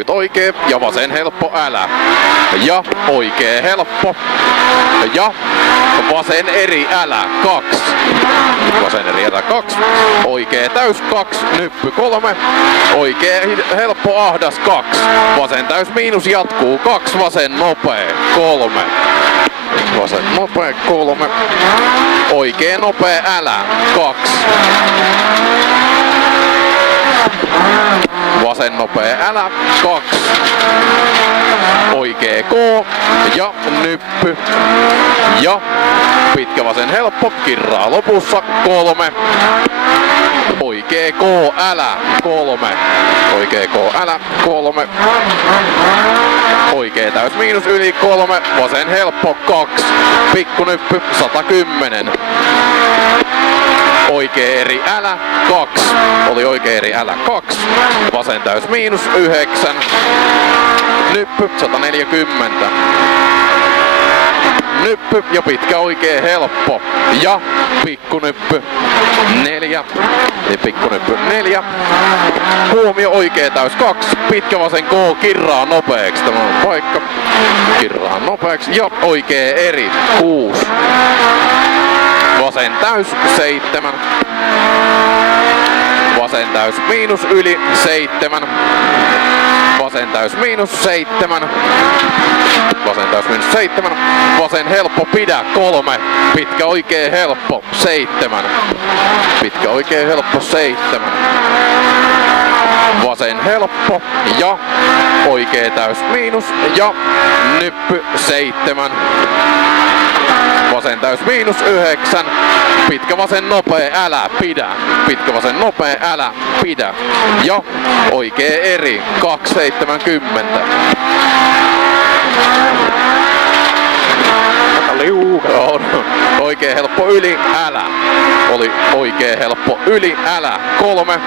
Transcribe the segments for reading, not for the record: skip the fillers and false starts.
lyhyt oikee ja vasen helppo älä. Ja oikee helppo. Ja vasen eri älä 2. Vasen eri älä 2. Oikee täys 2. Nyppy 3. Oikee helppo ahdas 2. Vasen täys miinus jatkuu 2. Vasen nopee 3. Vasen nopee 3. Oikee nopee älä 2. Vasen nopee älä 2. Oikee K ja nyppy. Ja pitkä vasen helppo, kirraa lopussa 3. Oikee K älä 3. Oikee K älä 3. Oikee täys miinus yli 3. Vasen helppo 2. Pikkunyppy 110. Oikee eri älä 2. Oli oikee eri älä 2. Vasen täys miinus 9. Nyppy 140. Nyppy ja pitkä oikee helppo. Ja pikkunyppy 4. Eli pikkunyppy 4. Huomio oikee täys 2. Pitkä vasen K kirraa nopeeksi. Tämä on paikka. Kirraa nopeeksi. Ja oikee eri 6. Vasen täys 7. Vasen täys miinus yli 7. Vasen täys miinus 7. Vasen täys miinus 7. Vasen helppo pidä 3. Pitkä oikee helppo 7. Pitkä oikee helppo 7. Vasen helppo ja oikee täys miinus ja nyppy 7. Vasen täys miinus 9. Pitkä vasen nopee älä pidä. Pitkä vasen nopee älä pidä. Ja oikee eri 270. On. Oikee helppo yli älä. Oli oikee helppo yli älä 3.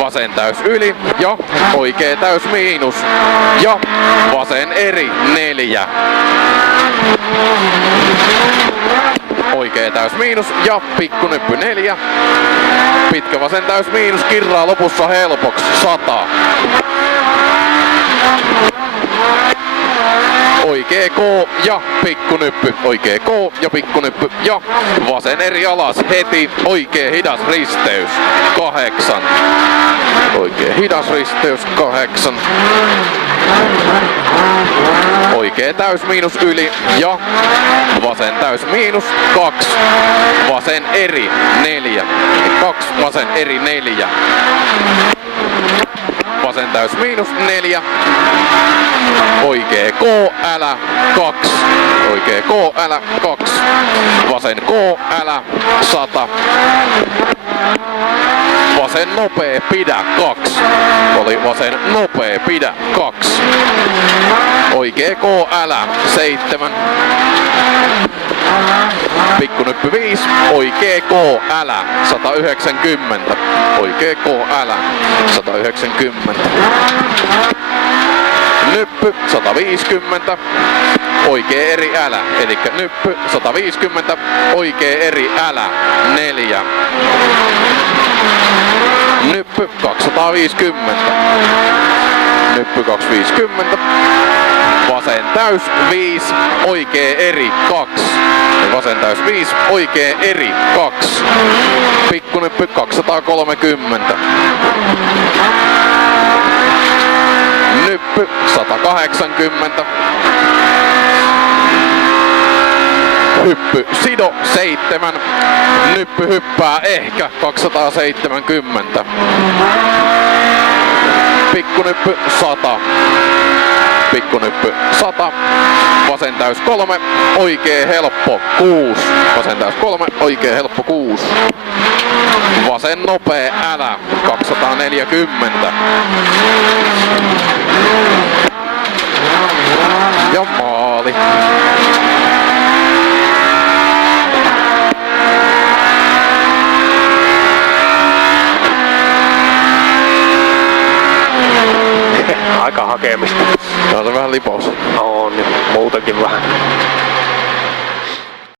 Vasen täys yli ja oikee täys miinus. Ja vasen eri 4. Oikee täys miinus ja pikkunyppy 4. Pitkä vasen täys miinus kirraa lopussa helpoksi 100. Oikee K ja pikkunyppy. Oikee K ja pikkunyppy ja vasen eri alas heti. Oikee hidas risteys 8. Oikee hidas risteys 8. Oikee täys miinus yli ja vasen täys miinus 2. Vasen eri 4. 2 vasen eri 4. Vasen täys miinus 4. Oikee K älä 2. Oikee K älä 2. Vasen K älä 100. Vasen nopee pidä 2. Oli vasen nopee pidä 2. Oikee K älä 7. Pikkunyppy 5. Oikee K älä 190. Oikee K älä 190. Nyppy 150. Oikee eri älä. Elikkä nyppy 150. Oikee eri älä 4. Nyppy 250. Nyppy 250. Vasen täys 5. Oikee eri 2. Vasen täys 5. Oikee eri 2. Pikkunyppy 230. Nyppy 180. Hyppy sido 7. Nyppy hyppää ehkä 270. Pikkunyppy 100. Pikkunyppy 100. Vasen täys 3. Oikee helppo 6. Vasen täys 3. Oikee helppo 6. Vasen nopee älä 240. Ja maali. Aika hakemista. No, on vähän lipaus. On, muutakin vähän.